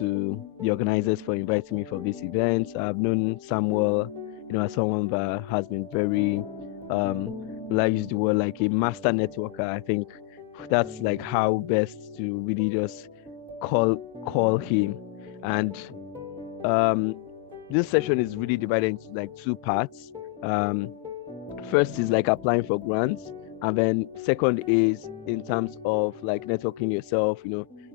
to the organizers for inviting me for this event. I've known Samuel, as someone that has been very, will I use the word like a master networker. I think that's like how best to really just call him. And this session is really divided into like two parts. First is like applying for grants, and then second is in terms of like networking yourself,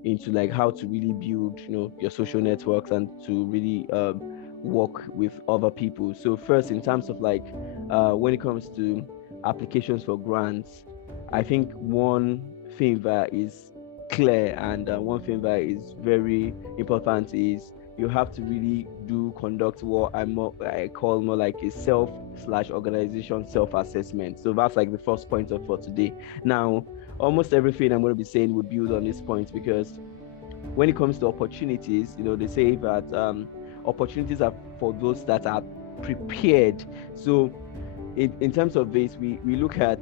into like how to really build, your social networks and to really work with other people. So first, in terms of like when it comes to applications for grants, I think one thing that is clear and one thing that is very important is you have to really conduct what I call more like a self/organization self-assessment. So that's like the first point for today. Now, almost everything I'm going to be saying will build on this point, because when it comes to opportunities, they say that opportunities are for those that are prepared. So in terms of this, we look at,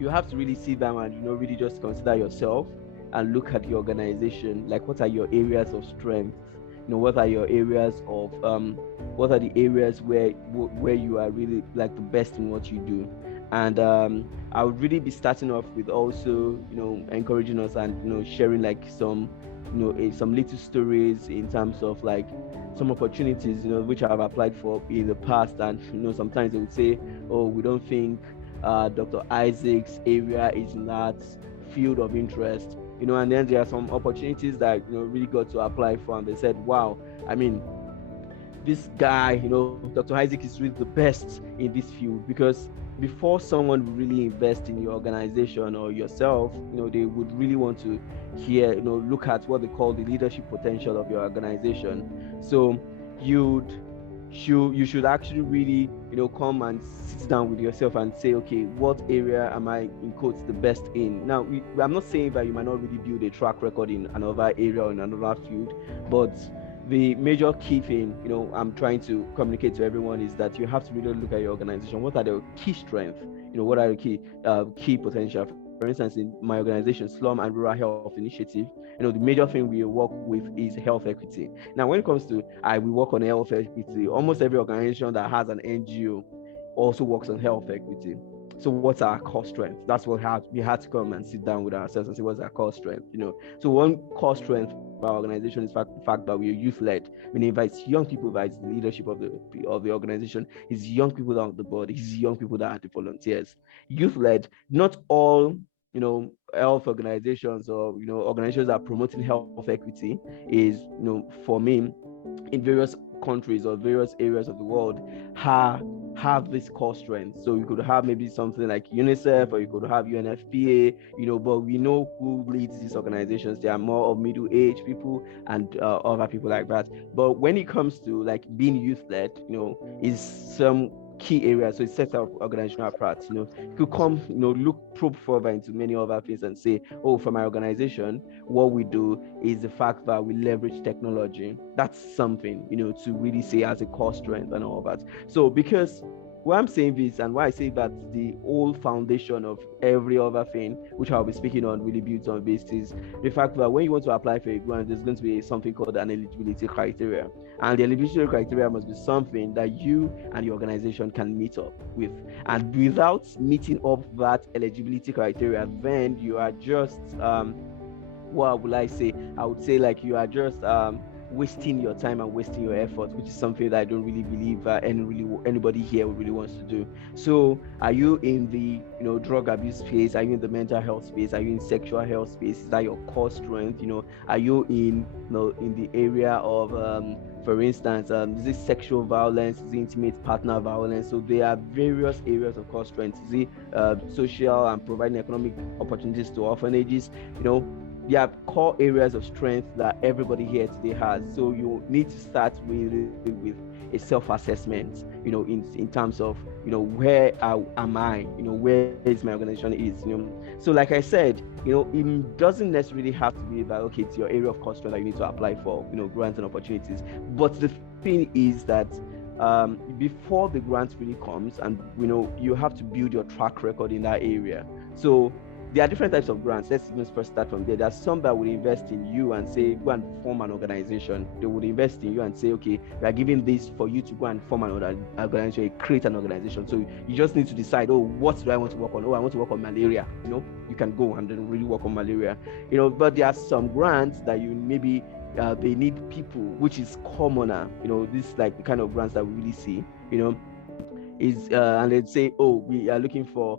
you have to really sit down and really just consider yourself and look at the organization. Like, what are your areas of strength? What are your areas of what are the areas where you are really like the best in what you do? And I would really be starting off with also encouraging us and sharing like some some little stories in terms of like some opportunities which I have applied for in the past. And sometimes they would say, oh, we don't think Dr. Isaac's area is in that field of interest, and then there are some opportunities that really got to apply for, and they said, wow, I mean, this guy, Dr. Isaac is really the best in this field. Because before someone would really invest in your organization or yourself, they would really want to hear, look at what they call the leadership potential of your organization. So you should actually really come and sit down with yourself and say, okay, what area am I, in quotes, the best in? Now, I'm not saying that you might not really build a track record in another area or in another field, but the major key thing I'm trying to communicate to everyone is that you have to really look at your organization. What are the key strengths? What are the key potential? For instance, in my organization, Slum and Rural Health Initiative, the major thing we work with is health equity. Now, when it comes to we work on health equity. Almost every organization that has an NGO also works on health equity. So what's our core strength? That's what we had to come and sit down with ourselves and say, what's our core strength? So one core strength of our organization is the fact that we are youth-led. Meaning, it's young people that is the leadership of the organization. It's young people that are on the board. It's young people that are the volunteers. Youth-led. Not all health organizations or organizations that are promoting health equity is for me, in various countries or various areas of the world, have this core strength. So you could have maybe something like UNICEF, or you could have UNFPA, but we know who leads these organizations. They are more of middle-aged people and other people like that. But when it comes to like being youth-led, is some key areas. So it sets out organizational parts. You could come, probe further into many other things and say, oh, for my organization, what we do is the fact that we leverage technology. That's something, to really say as a core strength and all that. So because why I'm saying this and why I say that the whole foundation of every other thing, which I'll be speaking on, really builds on this, is the fact that when you want to apply for a grant, there's going to be something called an eligibility criteria. And the eligibility criteria must be something that you and your organization can meet up with. And without meeting up that eligibility criteria, then you are just, what will I say? I would say like you are just wasting your time and wasting your effort, which is something that I don't really believe anybody here really wants to do. So are you in the drug abuse space? Are you in the mental health space? Are you in sexual health space? Is that your core strength? Are you in the area of for instance, is it sexual violence? Is it intimate partner violence? So there are various areas of core strength. Is it social and providing economic opportunities to orphanages? There are core areas of strength that everybody here today has. So you need to start with a self-assessment, in terms of, where am I, where is my organization is, So like I said, it doesn't necessarily have to be that, okay, it's your area of core strength that you need to apply for, grants and opportunities. But the thing is that before the grant really comes, and you have to build your track record in that area. So there are different types of grants. Let's even first start from there. There are some that will invest in you and say, go and form an organization. They would invest in you and say, okay, we are giving this for you to go and form an organization, create an organization. So you just need to decide, oh, what do I want to work on? Oh, I want to work on malaria. You can go and then really work on malaria. But there are some grants that you maybe they need people, which is commoner. This is like the kind of grants that we really see. Is and they'd say, oh, we are looking for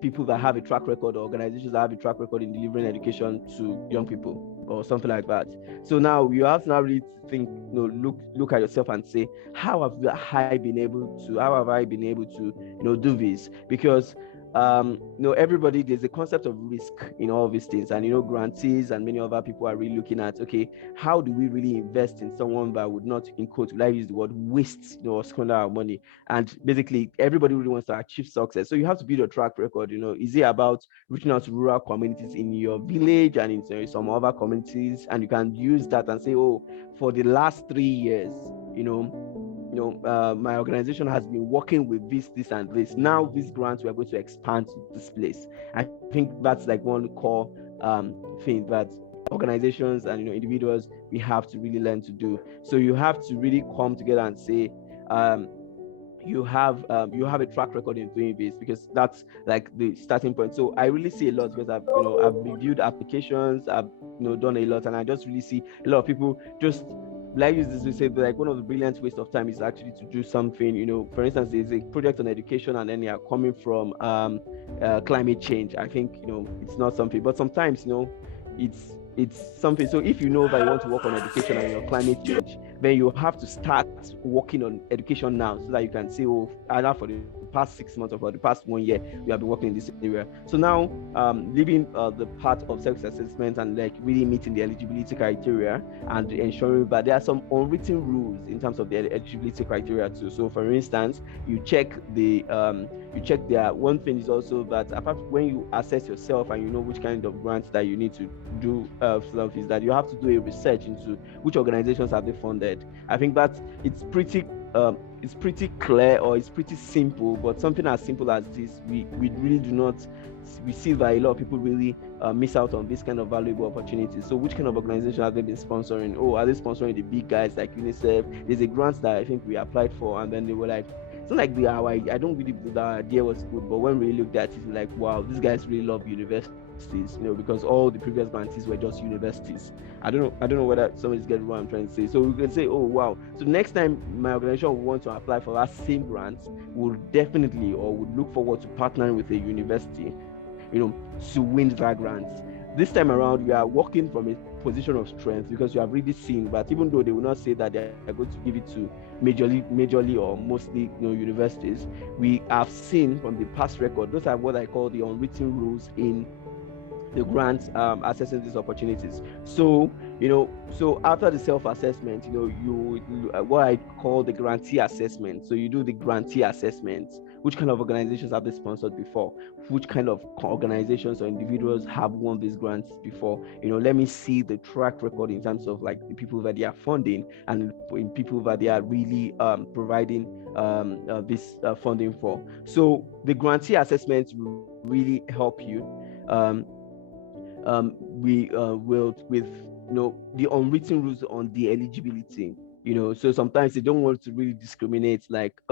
people that have a track record, or organizations that have a track record in delivering education to young people, or something like that. So now you have to now really think, look at yourself and say, how have I been able to do this? Because everybody, there's a concept of risk in all these things, and grantees and many other people are really looking at, okay, how do we really invest in someone that would not, in quote, will I use the word waste, or squander our money? And basically everybody really wants to achieve success, so you have to build a track record. Is it about reaching out to rural communities in your village and in some other communities, and you can use that and say, oh, for the last 3 years, my organization has been working with this and this. Now these grants, we are going to expand to this place. I think that's like one core thing that organizations and individuals, we have to really learn to do. So you have to really come together and say, you have a track record in doing this, because that's like the starting point. So I really see a lot, because I've reviewed applications, I've done a lot, and I just really see a lot of people just like use this to say, like, one of the brilliant waste of time is actually to do something. For instance, there's a project on education, and then they are coming from climate change. I think it's not something, but sometimes it's something. So if you know that you want to work on education and climate change, then you have to start working on education now, so that you can say, oh, either for the past 6 months or for the past 1 year, we have been working in this area. So now, leaving the part of self-assessment and like really meeting the eligibility criteria and ensuring that there are some unwritten rules in terms of the eligibility criteria too. So for instance, you check their one thing is also that, apart from when you assess yourself and which kind of grants that you need to do stuff, is that you have to do a research into which organizations have they funded. I think that it's pretty clear, or it's pretty simple, but something as simple as this, we really do not, we see that a lot of people really miss out on this kind of valuable opportunities. So which kind of organization have they been sponsoring? Oh, are they sponsoring the big guys like UNICEF? There's a grant that I think we applied for, and then they were like, it's not like I don't really believe the idea was good, but when we looked at it, like, wow, these guys really love universities, because all the previous grantees were just universities. I don't know whether somebody's getting what I'm trying to say. So we can say, oh wow, so next time my organization will want to apply for that same grant, we'll definitely, or would look forward to partnering with a university, to win that grant. This time around, we are working from a position of strength, because you have really seen that even though they will not say that they are going to give it to majorly or mostly universities, we have seen from the past record, those are what I call the unwritten rules in the grants assessing these opportunities. So so after the self-assessment, you what I call the grantee assessment. So you do the grantee assessment. Which kind of organizations have they sponsored before? Which kind of organizations or individuals have won these grants before? Let me see the track record in terms of like the people that they are funding, and in people that they are really providing this funding for. So the grantee assessments will really help you. We will with the unwritten rules on the eligibility. So sometimes they don't want to really discriminate, like they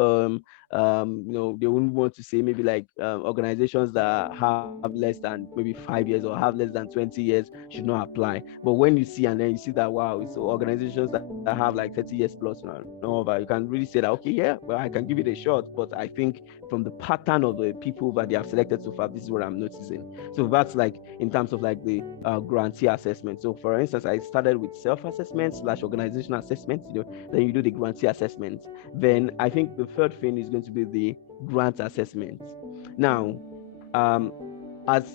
wouldn't want to say maybe like organizations that have less than maybe 5 years or have less than 20 years should not apply. But when you see, and then you see that, wow, it's organizations that have like 30 years plus and over, you can really say that, okay, yeah, well, I can give it a shot. But I think from the pattern of the people that they have selected so far, this is what I'm noticing. So that's like in terms of like the grantee assessment. So for instance, I started with self-assessment / organizational assessment. Then you do the grantee assessment. Then I think the third thing is going to be the grant assessment. Now, as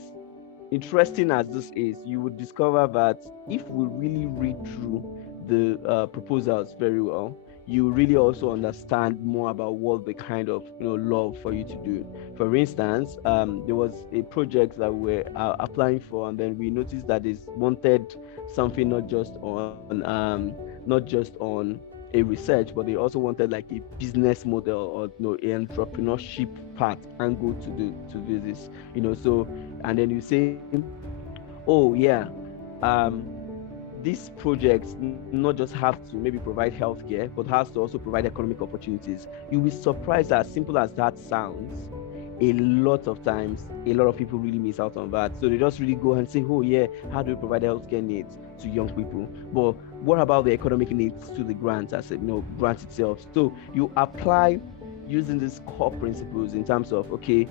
interesting as this is, you would discover that if we really read through the proposals very well, you really also understand more about what the kind of love for you to do. For instance, there was a project that we were applying for, and then we noticed that they wanted something not just on a research, but they also wanted like a business model or an entrepreneurship path angle to do this. So and then you say, oh yeah, um these projects not just have to maybe provide healthcare, but has to also provide economic opportunities. You'll be surprised, as simple as that sounds, a lot of times, a lot of people really miss out on that. So they just really go and say, oh yeah, how do we provide healthcare needs to young people? But what about the economic needs to the grant, as grant itself? So you apply using these core principles in terms of, okay,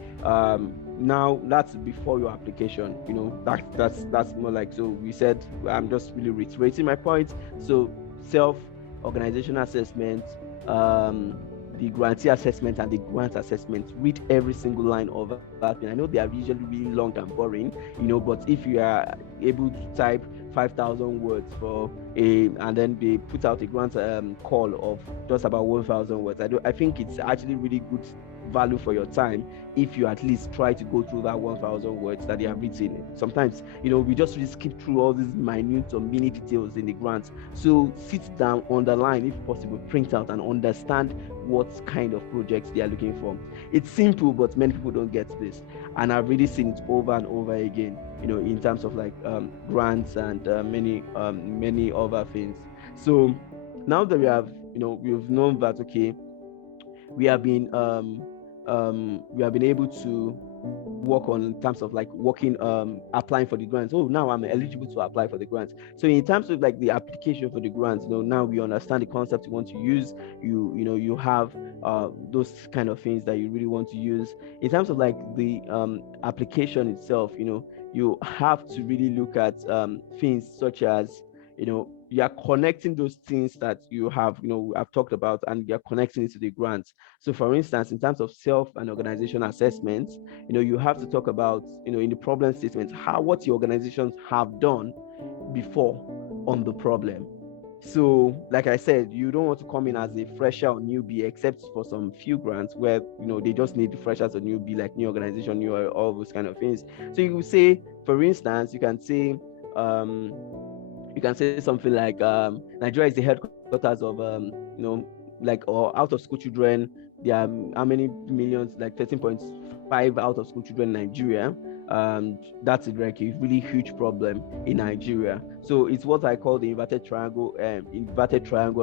now that's before your application. That's more like, so we said, I'm just really reiterating my point. So self organizational assessment, the grantee assessment, and the grant assessment. Read every single line of that. I know they are usually really long and boring, but if you are able to type 5,000 words for and then they put out a grant call of just about 1,000 words, I think it's actually really good value for your time if you at least try to go through that 1,000 words that they have written. Sometimes we just really skip through all these minute or mini details in the grant. So sit down, underline, if possible, print out and understand what kind of projects they are looking for. It's simple, but many people don't get this, and I've really seen it over and over again, in terms of like grants and many other things. So now that we've known that, okay, we have been able to work on in terms of like working, applying for the grants. Oh, now I'm eligible to apply for the grants. So in terms of like the application for the grants, now we understand the concept you want to use. You have those kind of things that you really want to use. In terms of like the application itself, you have to really look at things such as, you are connecting those things that you have, I've talked about, and you're connecting it to the grants. So for instance, in terms of self and organization assessments, you have to talk about, in the problem statement, what your organizations have done before on the problem. So like I said, you don't want to come in as a fresher or newbie, except for some few grants where they just need the freshers or newbie, like new organization, new, all those kind of things. So you will say, for instance, you can say something like, Nigeria is the headquarters of like, or out of school children, there are how many millions, like 13.5 out of school children in Nigeria. That's like a really huge problem in Nigeria. So it's what I call the inverted triangle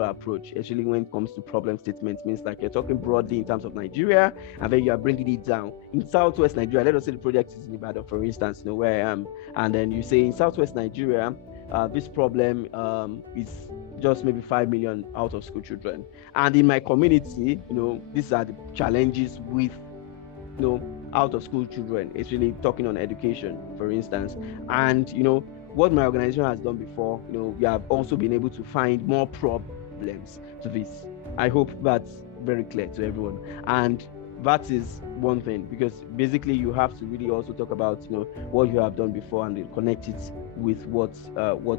approach, actually, when it comes to problem statements. Means like you're talking broadly in terms of Nigeria, and then you are bringing it down in Southwest Nigeria. Let us say the project is in Ibadan, for instance, where I am, and then you say in Southwest Nigeria, this problem is just maybe 5 million out of school children, and in my community, these are the challenges with out of school children. It's really talking on education, for instance. And what my organization has done before, we have also been able to find more problems to this. I hope that's very clear to everyone. And that is one thing, because basically you have to really also talk about what you have done before, and then connect it with what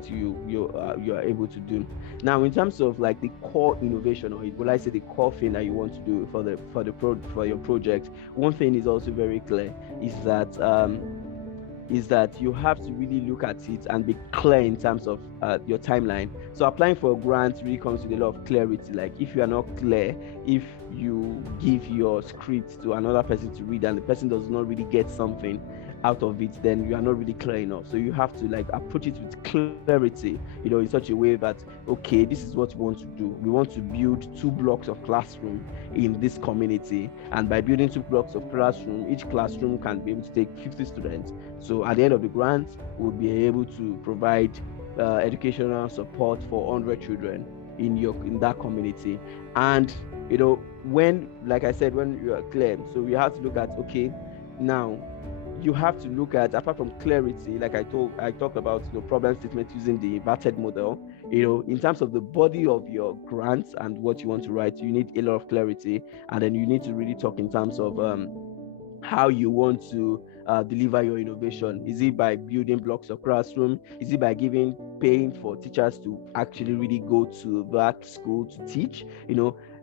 you are able to do. Now, in terms of like the core innovation, or will I say the core thing that you want to do for your project, one thing is also very clear, is that you have to really look at it and be clear in terms of your timeline. So applying for a grant really comes with a lot of clarity. Like, if you are not clear, if you give your script to another person to read and the person does not really get something out of it, then you are not really clear enough. So you have to like approach it with clarity, in such a way that, okay, this is what we want to do. We want to build 2 blocks of classroom in this community, and by building 2 blocks of classroom, each classroom can be able to take 50 students. So at the end of the grant, we'll be able to provide educational support for 100 children in that community. And when, like I said, when you are clear, so we have to look at, okay, now you have to look at, apart from clarity, like I talked about problem statement using the inverted model. In terms of the body of your grants and what you want to write, you need a lot of clarity, and then you need to really talk in terms of how you want to deliver your innovation. Is it by building blocks of classroom? Is it by paying for teachers to actually really go to that school to teach?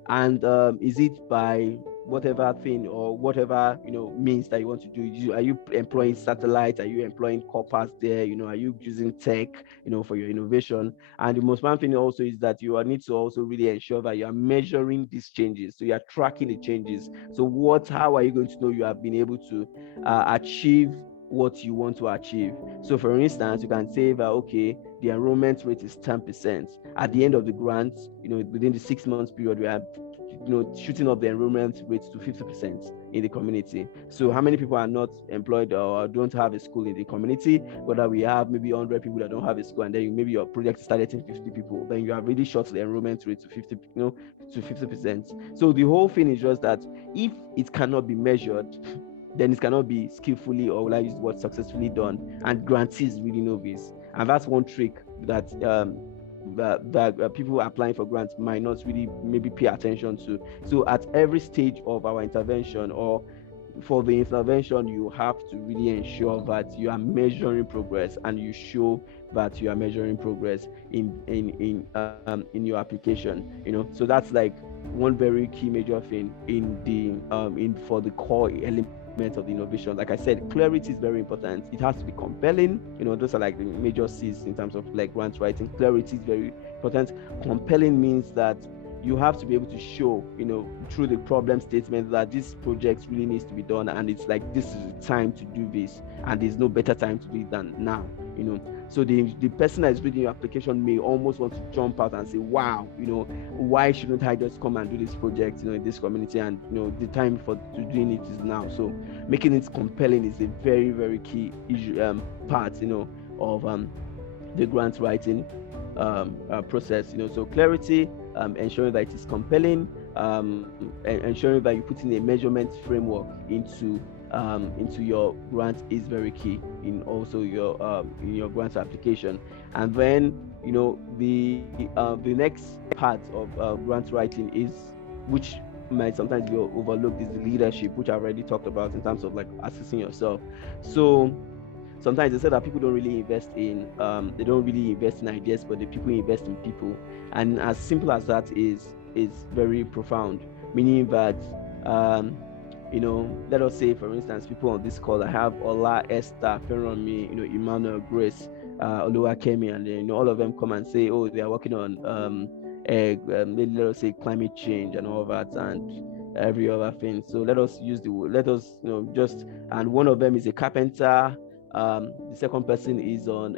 And is it by whatever thing or whatever means that you want to do. Are you employing satellites? Are you employing corpus there? Are you using tech for your innovation? And the most important thing also is that you need to also really ensure that you are measuring these changes, so you are tracking the changes. So how are you going to know you have been able to achieve what you want to achieve? So for instance, you can say that, okay, the enrollment rate is 10%. At the end of the grant, within the 6 months period, we are shooting up the enrollment rate to 50% in the community. So how many people are not employed or don't have a school in the community? Whether we have maybe 100 people that don't have a school, and then maybe your project is targeting 50 people, then you have really shot the enrollment rate to 50%. So the whole thing is just that if it cannot be measured, then it cannot be skillfully, or will I use the word successfully, done. And grantees really know this, and that's one trick that people applying for grants might not really maybe pay attention to. So at every stage of our intervention, or for the intervention, you have to really ensure that you are measuring progress, and you show that you are measuring progress in your application. So that's like one very key major thing for the core element of the innovation. Like I said, clarity is very important. It has to be compelling. Those are like the major C's in terms of like grant writing. Clarity is very important. Compelling means that you have to be able to show, through the problem statement, that this project really needs to be done, and it's like, this is the time to do this, and there's no better time to do it than now. So the person that is reading your application may almost want to jump out and say, wow, why shouldn't I just come and do this project, in this community? And the time for doing it is now. So making it compelling is a very, very key part, of the grant writing process. So clarity, ensuring that it is compelling, ensuring that you put in a measurement framework into your grant is very key in also in your grant application. And then the next part of grant writing is, which might sometimes be overlooked, is the leadership, which I've already talked about in terms of like assessing yourself. So sometimes they say that people don't really invest in ideas, but the people invest in people. And as simple as that is very profound, meaning that let us say, for instance, people on this call, I have Ola, Esther, Feromi, Emmanuel, Grace, Oluwakemi, and then all of them come and say, oh, they are working on let us say climate change and all that, and every other thing. So let us and one of them is a carpenter. The second person is a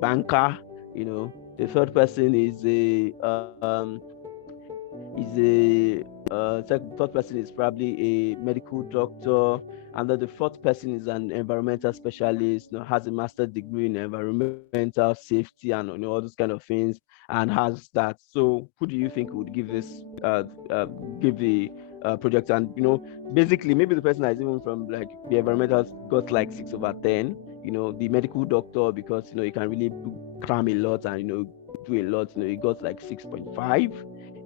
banker. The third person third person is probably a medical doctor, and then the fourth person is an environmental specialist, has a master's degree in environmental safety and all those kind of things, and has that. So who do you think would give this give the project? And basically, maybe the person that is even from like the environmental got like 6/10. The medical doctor, because he can really cram a lot and do a lot, he got like 6.5.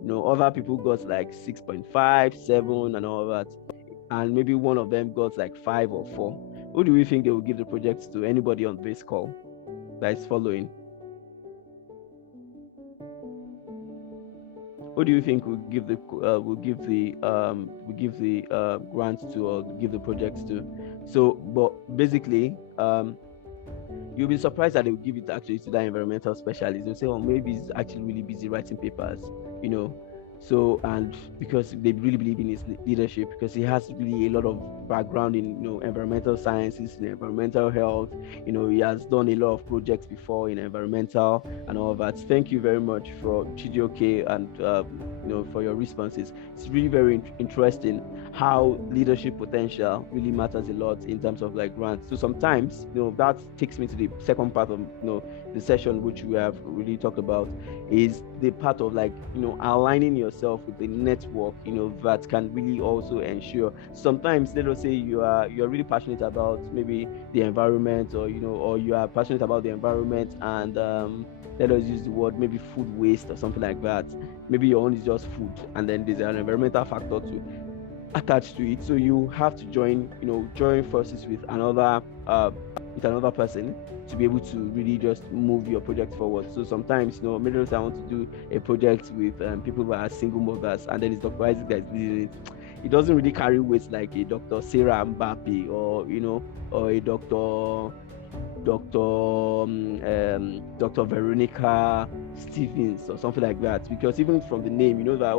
Other people got like 6.5, 7 and all that, and maybe one of them got like 5 or 4. Who do we think they will give the project to? Anybody on this call that is following? Who do you think will give the grants to, or give the projects to? So, but basically, you'll be surprised that they will give it actually to that environmental specialist. They'll say, oh, maybe he's actually really busy writing papers, So, and because they really believe in his leadership, because he has really a lot of background in environmental sciences, in environmental health. He has done a lot of projects before in environmental and all that. Thank you very much for Chijioke and for your responses. It's really very interesting how leadership potential really matters a lot in terms of like grants. So sometimes that takes me to the second part of the session, which we have really talked about, is the part of like aligning yourself with the network that can really also ensure. Sometimes let us say you're really passionate about maybe the environment, or or you are passionate about the environment, and let us use the word maybe food waste or something like that. Maybe your own is just food, and then there's an environmental factor too. attached to it. So you have to join forces with another person to be able to really just move your project forward. So sometimes, maybe I want to do a project with people who are single mothers, and then it's Dr. Isaac that is leading it. It doesn't really carry weight like a Dr. Sarah Mbappe, or a Dr. Veronica Stevens or something like that. Because even from the name, you know that,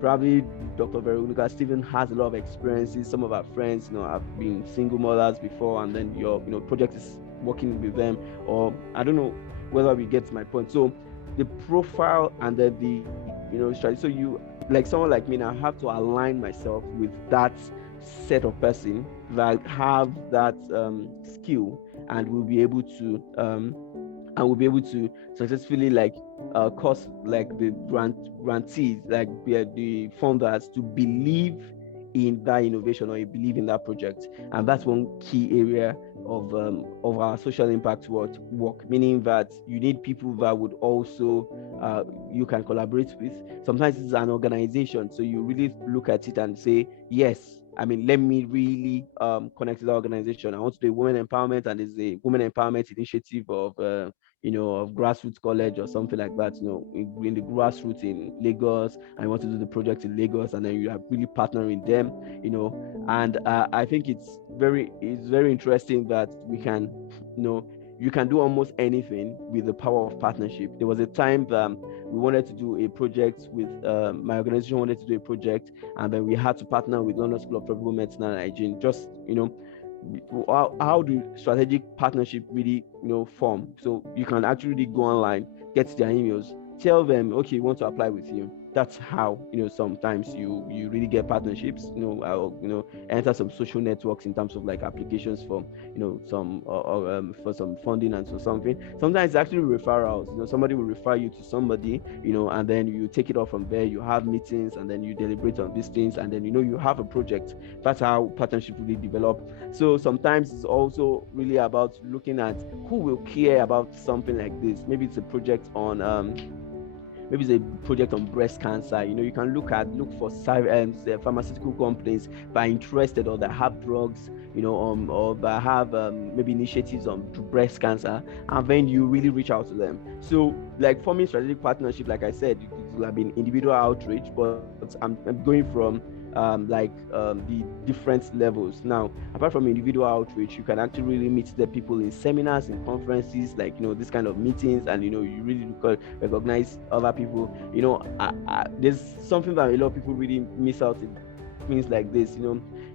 probably Dr. Veronica Stevens has a lot of experiences. Some of our friends, have been single mothers before, and then your project is working with them. Or I don't know whether we get to my point. So the profile and then the strategy. So you, like someone like me now, have to align myself with that set of person that have that skill, and will be able to successfully cause like the grantees, like the funders, to believe in that innovation, or you believe in that project. And that's one key area of our social impact work, meaning that you need people that would also you can collaborate with. Sometimes it's an organization, so you really look at it and say, yes, I mean, let me really connect to the organization. I want to do women empowerment, and it's a women empowerment initiative of grassroots college or something like that, in the grassroots in Lagos, and you want to do the project in Lagos, and then you are really partnering them, and I think it's very interesting that we can, you can do almost anything with the power of partnership. There was a time that we wanted to do a project with my organization wanted to do a project, and then we had to partner with London School of Tropical Medicine and Hygiene. Just how do strategic partnership really form? So you can actually go online, get their emails, tell them, okay, we want to apply with you. That's how sometimes you really get partnerships. Enter some social networks in terms of like applications for some for some funding and so something. Sometimes it's actually referrals. Somebody will refer you to somebody, and then you take it off from there. You have meetings, and then you deliberate on these things, and then you have a project. That's how partnership really develop. So sometimes it's also really about looking at who will care about something like this. Maybe it's a project on breast cancer. You can look for pharmaceutical companies that are interested, or that have drugs, or that have maybe initiatives on breast cancer, and then you really reach out to them. So like forming strategic partnership, like I said, it will have been individual outreach, but I'm going from the different levels. Now, apart from individual outreach, you can actually really meet the people in seminars, in conferences, like this kind of meetings, and you really recognize other people. There's something that a lot of people really miss out in things like this.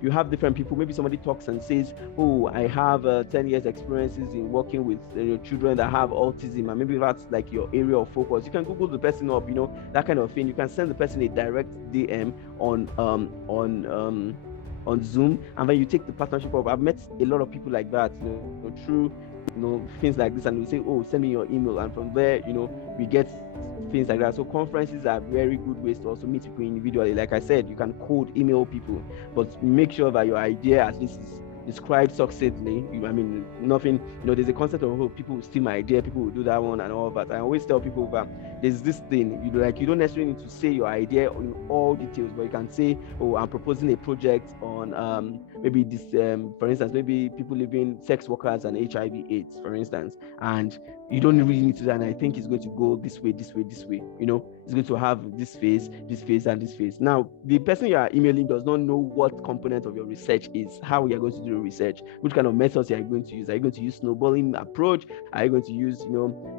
You have different people. Maybe somebody talks and says, oh, I have 10 years experiences in working with children that have autism, and maybe that's like your area of focus. You can Google the person up, that kind of thing. You can send the person a direct DM on Zoom, and then you take the partnership up. I've met a lot of people like that, through things like this, and we say, oh, send me your email, and from there, we get things like that. So conferences are very good ways to also meet people individually. Like I said, you can cold email people, but make sure that your idea at least is described succinctly. Nothing, there's a concept of, oh, people will steal my idea, people will do that one and all that. I always tell people that there's this thing, you don't necessarily need to say your idea in all details, but you can say, oh, I'm proposing a project on maybe this, for instance, maybe people living, sex workers and HIV/AIDS, for instance, and you don't really need to, and I think it's going to go this way, it's going to have this phase, and this phase. Now, the person you are emailing does not know what component of your research is, how you are going to do the research, which kind of methods you are going to use. Are you going to use snowballing approach? Are you going to use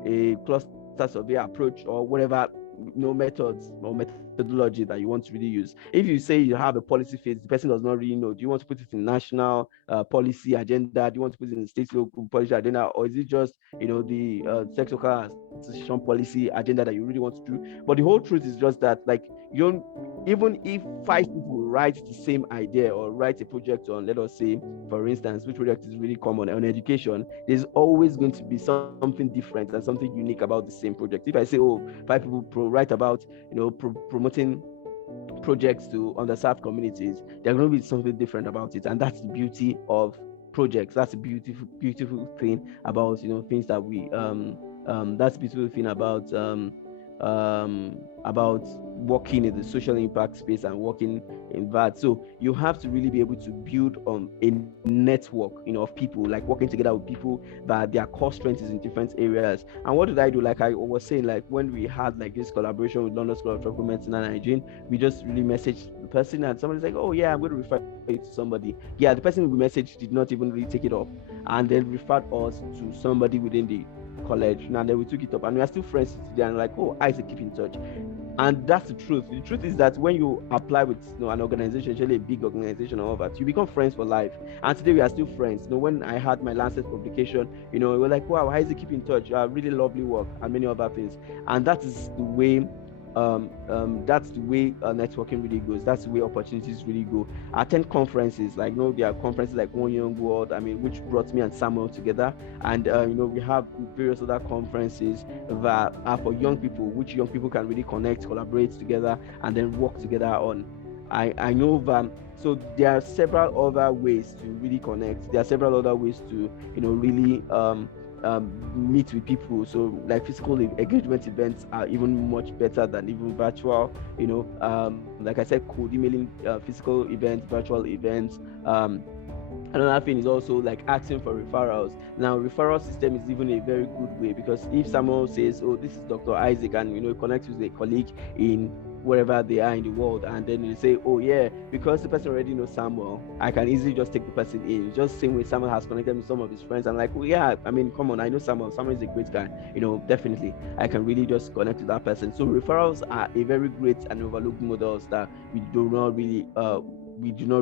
a cluster survey approach, or whatever methods or methodology that you want to really use? If you say you have a policy phase, the person does not really know. Do you want to put it in national policy agenda? Do you want to put it in state local policy agenda, or is it just the sex worker association policy agenda that you really want to do? But the whole truth is just that, like, you don't, even if 5 people write the same idea or write a project on, let us say, for instance, which project is really common on education, there's always going to be something different and something unique about the same project. If I say, oh, 5 people write about promoting projects to underserved communities, there's going to be something different about it, and that's the beauty of projects. That's a beautiful thing about things that we that's the beautiful thing about about working in the social impact space and working in that. So you have to really be able to build on a network, of people, like working together with people that their core strength is in different areas. And what did I do? Like I was saying, like when we had like this collaboration with London School of Tropical Medicine and Hygiene, we just really messaged the person, and somebody's like, oh yeah, I'm going to refer you to somebody. Yeah, the person we messaged did not even really take it up, and then referred us to somebody within the college. And then we took it up, and we are still friends today. And like, oh, Isaac, keep in touch. And that's the truth. The truth is that when you apply with an organization, especially a big organization or all that, you become friends for life. And today we are still friends. When I had my Lancet publication, we were like, wow, Isaac, keep in touch. Really lovely work and many other things. And that is the way networking really goes. That's the way opportunities really go. I attend conferences, like there are conferences like One Young World, which brought me and Samuel together, and we have various other conferences that are for young people, which young people can really connect, collaborate together, and then work together on. I know that. So there are several other ways to really connect. There are several other ways to really meet with people. So like physical engagement events are even much better than even virtual. Like I said, cold emailing, physical events, virtual events. Another thing is also like asking for referrals. Now, referral system is even a very good way, because if someone says, oh, this is Dr. Isaac, and connects with a colleague in wherever they are in the world, and then you say, oh yeah, because the person already knows Samuel, I can easily just take the person in. Just same way Samuel has connected with some of his friends. I'm like, oh yeah, come on, I know Samuel is a great guy, definitely I can really just connect with that person. So referrals are a very great and overlooked models that we do not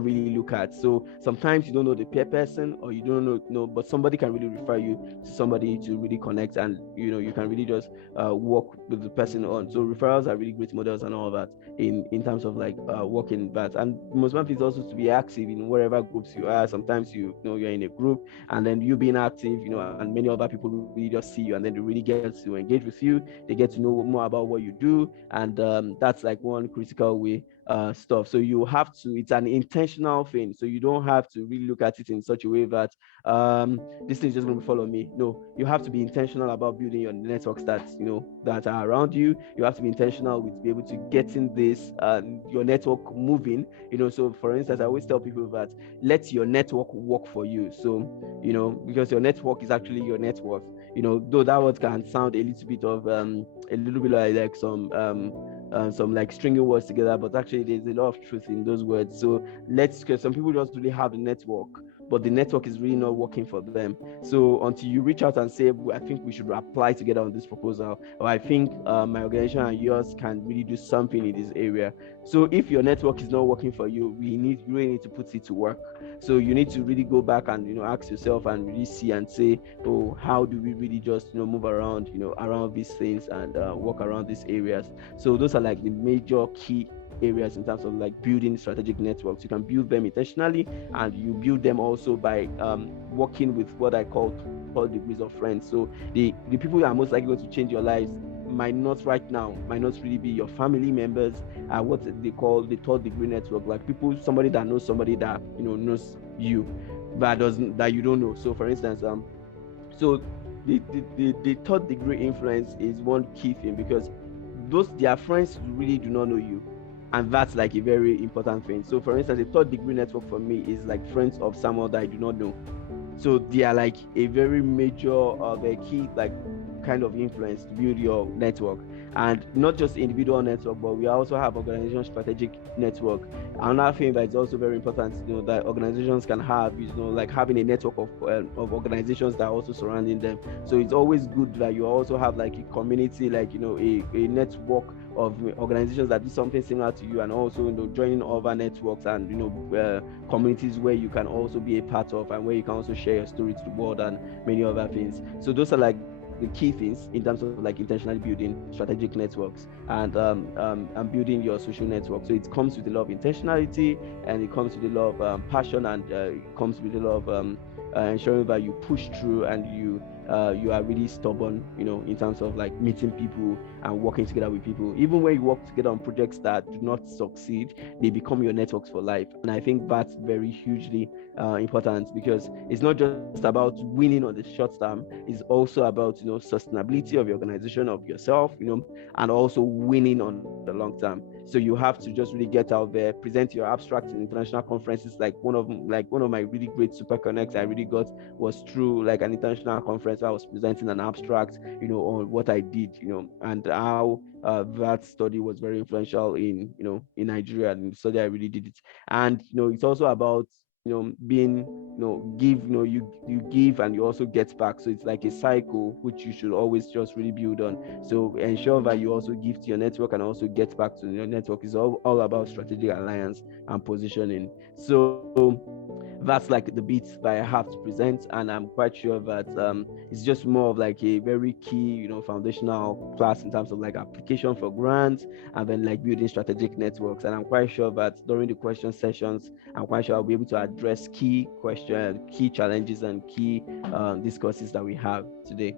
really look at. So sometimes you don't know the peer person, or you don't know, but somebody can really refer you to somebody to really connect, and you can really just work with the person on. So referrals are really great models and all of that in terms of like working that. And most important is also to be active in whatever groups you are. Sometimes you're in a group, and then you being active, and many other people really just see you, and then they really get to engage with you. They get to know more about what you do, and that's like one critical way stuff. So you have to, it's an intentional thing. So you don't have to really look at it in such a way that this thing is just going to follow me. No, you have to be intentional about building your networks that that are around you. You have to be intentional with be able to getting this your network moving. So for instance, I always tell people that let your network work for you. So because your network is actually your net worth. Though that word can sound a little bit of like some like stringing words together, but actually there's a lot of truth in those words. So because some people just really have the network, but the network is really not working for them. So until you reach out and say, I think we should apply together on this proposal, or I think my organization and yours can really do something in this area. So if your network is not working for you, you really need to put it to work. So you need to really go back and ask yourself and really see and say, oh, how do we really just move around around these things and work around these areas. So those are like the major key areas in terms of like building strategic networks. You can build them intentionally, and you build them also by working with what I call 12 degrees of friends. So the people that are most likely going to change your lives might not really be your family members, what they call the third degree network, like somebody that knows somebody that knows you, but that you don't know. So for instance, so the third degree influence is one key thing, because their friends really do not know you, and that's like a very important thing. So for instance, a third degree network for me is like friends of someone that I do not know. So they are like a very major a key like kind of influence to build your network. And not just individual network, but we also have organization strategic network. Another thing that is also very important, that organizations can have is like having a network of organizations that are also surrounding them. So it's always good that you also have like a community, like a network of organizations that do something similar to you, and also joining other networks and communities where you can also be a part of, and where you can also share your story to the world and many other things. So those are like the key things in terms of like intentionally building strategic networks and building your social network. So it comes with a lot of intentionality, and it comes with a lot of passion, and it comes with a lot of ensuring that you push through and you you are really stubborn, in terms of like meeting people and working together with people. Even when you work together on projects that do not succeed, they become your networks for life. And I think that's very hugely important, because it's not just about winning on the short term, it's also about sustainability of your organization, of yourself, and also winning on the long term. So you have to just really get out there, present your abstract in international conferences. Like one of my really great super connects I really got was through like an international conference where I was presenting an abstract, on what I did, and how that study was very influential in Nigeria, and the study I really did it. And it's also about being give, you give and you also get back. So it's like a cycle which you should always just really build on. So ensure that you also give to your network and also get back to your network. Is all about strategic alliance and positioning. So that's like the bits that I have to present, and I'm quite sure that it's just more of like a very key, foundational class in terms of like application for grants, and then like building strategic networks. And I'm quite sure that during the question sessions, I'm quite sure I'll be able to address key questions, key challenges, and key discourses that we have today.